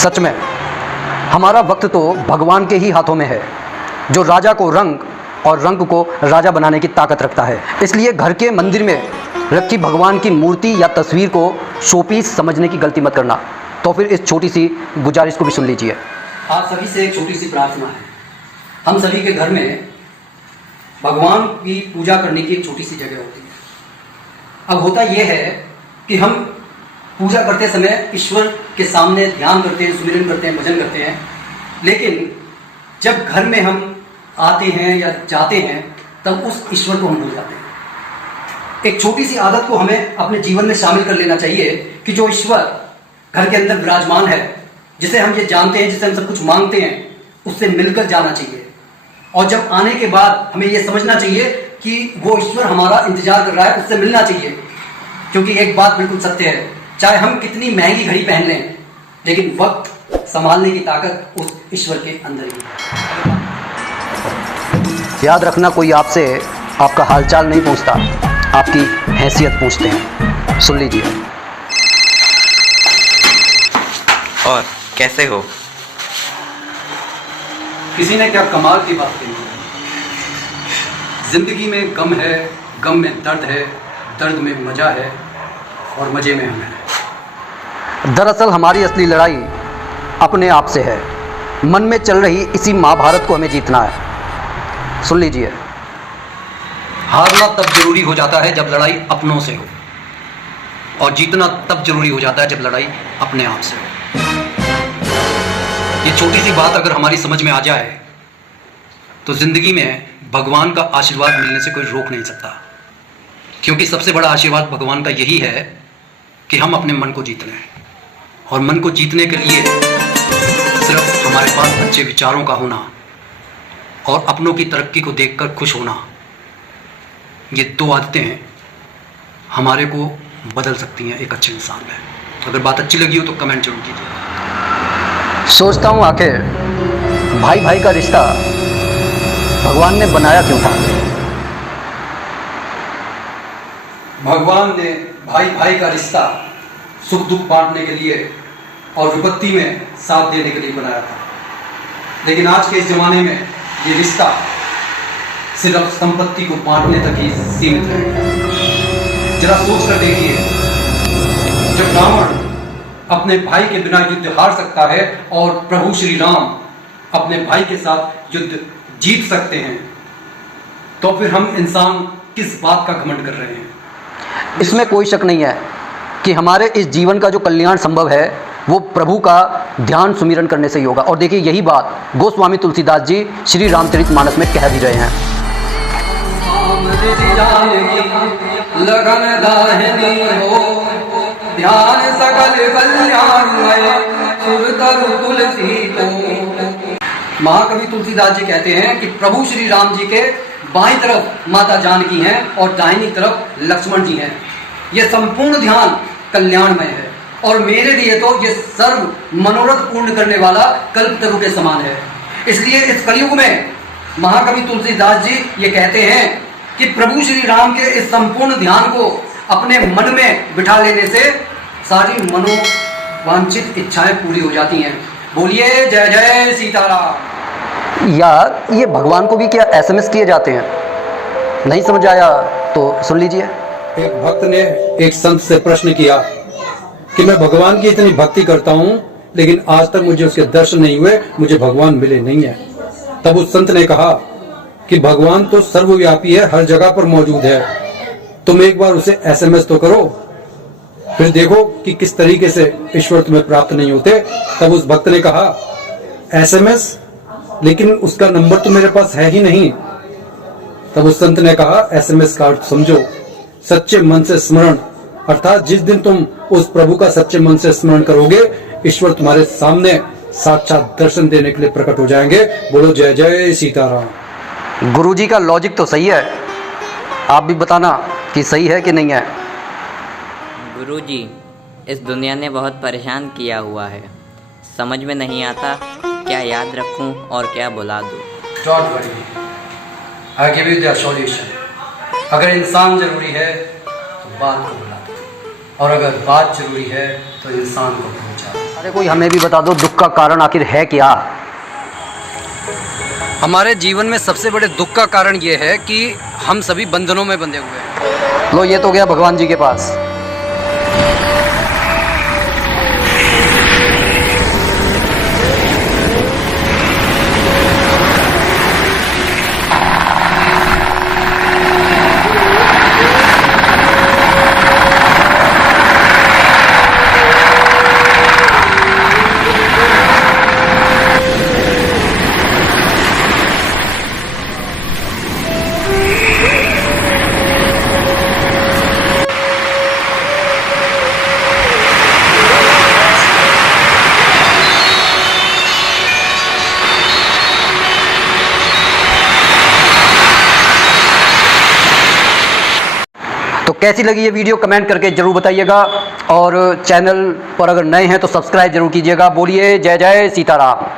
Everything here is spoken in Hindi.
सच में हमारा वक्त तो भगवान के ही हाथों में है, जो राजा को रंग और रंग को राजा बनाने की ताकत रखता है। इसलिए घर के मंदिर में रखी भगवान की मूर्ति या तस्वीर को शोपीस समझने की गलती मत करना। तो फिर इस छोटी सी गुजारिश को भी सुन लीजिए। आप सभी से एक छोटी सी प्रार्थना है। हम सभी के घर में भगवान की पूजा करने की एक छोटी सी जगह होती है। अब होता यह है कि हम पूजा करते समय ईश्वर के सामने ध्यान करते हैं, सुमिरन करते हैं, भजन करते हैं, लेकिन जब घर में हम आते हैं या जाते हैं तब उस ईश्वर को हम भूल जाते हैं। एक छोटी सी आदत को हमें अपने जीवन में शामिल कर लेना चाहिए कि जो ईश्वर घर के अंदर विराजमान है, जिसे हम ये जानते हैं, जिसे हम सब कुछ मांगते हैं, उससे मिलकर जाना चाहिए। और जब आने के बाद हमें ये समझना चाहिए कि वो ईश्वर हमारा इंतजार कर रहा है, उससे मिलना चाहिए। क्योंकि एक बात बिल्कुल सत्य है, चाहे हम कितनी महंगी घड़ी पहन लें, लेकिन वक्त संभालने की ताकत उस ईश्वर के अंदर ही है। याद रखना, कोई आपसे आपका हालचाल नहीं पूछता, आपकी हैसियत पूछते हैं। सुन लीजिए। और कैसे हो? किसी ने क्या कमाल की बात कही, जिंदगी में गम है, गम में दर्द है, दर्द में मजा है और मजे में हम हैं। दरअसल हमारी असली लड़ाई अपने आप से है। मन में चल रही इसी महाभारत को हमें जीतना है। सुन लीजिए। हारना तब जरूरी हो जाता है जब लड़ाई अपनों से हो, और जीतना तब जरूरी हो जाता है जब लड़ाई अपने आप से हो। ये छोटी सी बात अगर हमारी समझ में आ जाए तो जिंदगी में भगवान का आशीर्वाद मिलने से कोई रोक नहीं सकता। क्योंकि सबसे बड़ा आशीर्वाद भगवान का यही है कि हम अपने मन को जीत लें, और मन को जीतने के लिए सिर्फ हमारे पास अच्छे विचारों का होना और अपनों की तरक्की को देखकर खुश होना, ये दो आदतें हैं हमारे को बदल सकती हैं एक अच्छे इंसान में। अगर बात अच्छी लगी हो तो कमेंट जरूर कीजिए। सोचता हूँ आखिर भाई भाई का रिश्ता भगवान ने बनाया क्यों था? भगवान ने भाई भाई का रिश्ता सुख दुख बांटने के लिए और विपत्ति में साथ देने के लिए बनाया था। लेकिन आज के इस जमाने में ये रिश्ता सिर्फ संपत्ति को बांटने तक ही सीमित है। जरा सोच कर देखिए, जब रावण अपने भाई के बिना युद्ध हार सकता है और प्रभु श्री राम अपने भाई के साथ युद्ध जीत सकते हैं, तो फिर हम इंसान किस बात का घमंड कर रहे हैं? इसमें कोई शक नहीं है कि हमारे इस जीवन का जो कल्याण संभव है वो प्रभु का ध्यान सुमिरन करने से ही होगा। और देखिए, यही बात गोस्वामी तुलसीदास जी श्री रामचरितमानस में कह भी रहे हैं। महाकवि तुलसीदास जी कहते हैं कि प्रभु श्री राम जी के बाईं तरफ माता जानकी हैं और दाहिनी तरफ लक्ष्मण जी हैं। यह संपूर्ण ध्यान कल्याणमय है, और मेरे लिए तो ये सर्व मनोरथ पूर्ण करने वाला कल्पतरु के समान है। इसलिए इस कलयुग में महाकवि तुलसीदास जी ये कहते हैं कि प्रभु श्री राम के इस संपूर्ण ध्यान को अपने मन में बिठा लेने से सारी मनोवांछित इच्छाएं पूरी हो जाती हैं। बोलिए जय जय सीताराम। यार, ये भगवान को भी क्या SMS किए जाते हैं? नहीं समझ आया तो सुन लीजिए। एक भक्त ने एक संत से प्रश्न किया कि मैं भगवान की इतनी भक्ति करता हूँ, लेकिन आज तक मुझे उसके दर्शन नहीं हुए, मुझे भगवान मिले नहीं है। तब उस संत ने कहा कि भगवान तो सर्वव्यापी है, हर जगह पर मौजूद है, तुम एक बार उसे SMS तो करो, फिर देखो कि किस तरीके से ईश्वर तुम्हें प्राप्त नहीं होते। तब उस भक्त ने कहा, SMS? लेकिन उसका नंबर तो मेरे पास है ही नहीं। तब उस संत ने कहा, SMS का अर्थ समझो, सच्चे मन से स्मरण। अर्थात जिस दिन तुम उस प्रभु का सच्चे मन से स्मरण करोगे, ईश्वर तुम्हारे सामने साक्षात दर्शन देने के लिए प्रकट हो जाएंगे। बोलो जय जय सीताराम। गुरुजी का लॉजिक तो सही है, आप भी बताना कि सही है कि नहीं है। गुरुजी, इस दुनिया ने बहुत परेशान किया हुआ है, समझ में नहीं आता क्या याद रखूं और क्या भुला दूं। Don't worry, I give you the solution. अगर इंसान जरूरी है तो बात को भुला दो, और अगर बात जरूरी है तो इंसान को भूल जाओ। अरे कोई हमें भी बता दो, दुख का कारण आखिर है क्या? हमारे जीवन में सबसे बड़े दुख का कारण ये है कि हम सभी बंधनों में बंधे हुए हैं। लो, ये तो गया भगवान जी के पास। तो कैसी लगी ये वीडियो कमेंट करके ज़रूर बताइएगा, और चैनल पर अगर नए हैं तो सब्सक्राइब जरूर कीजिएगा। बोलिए जय जय सीताराम।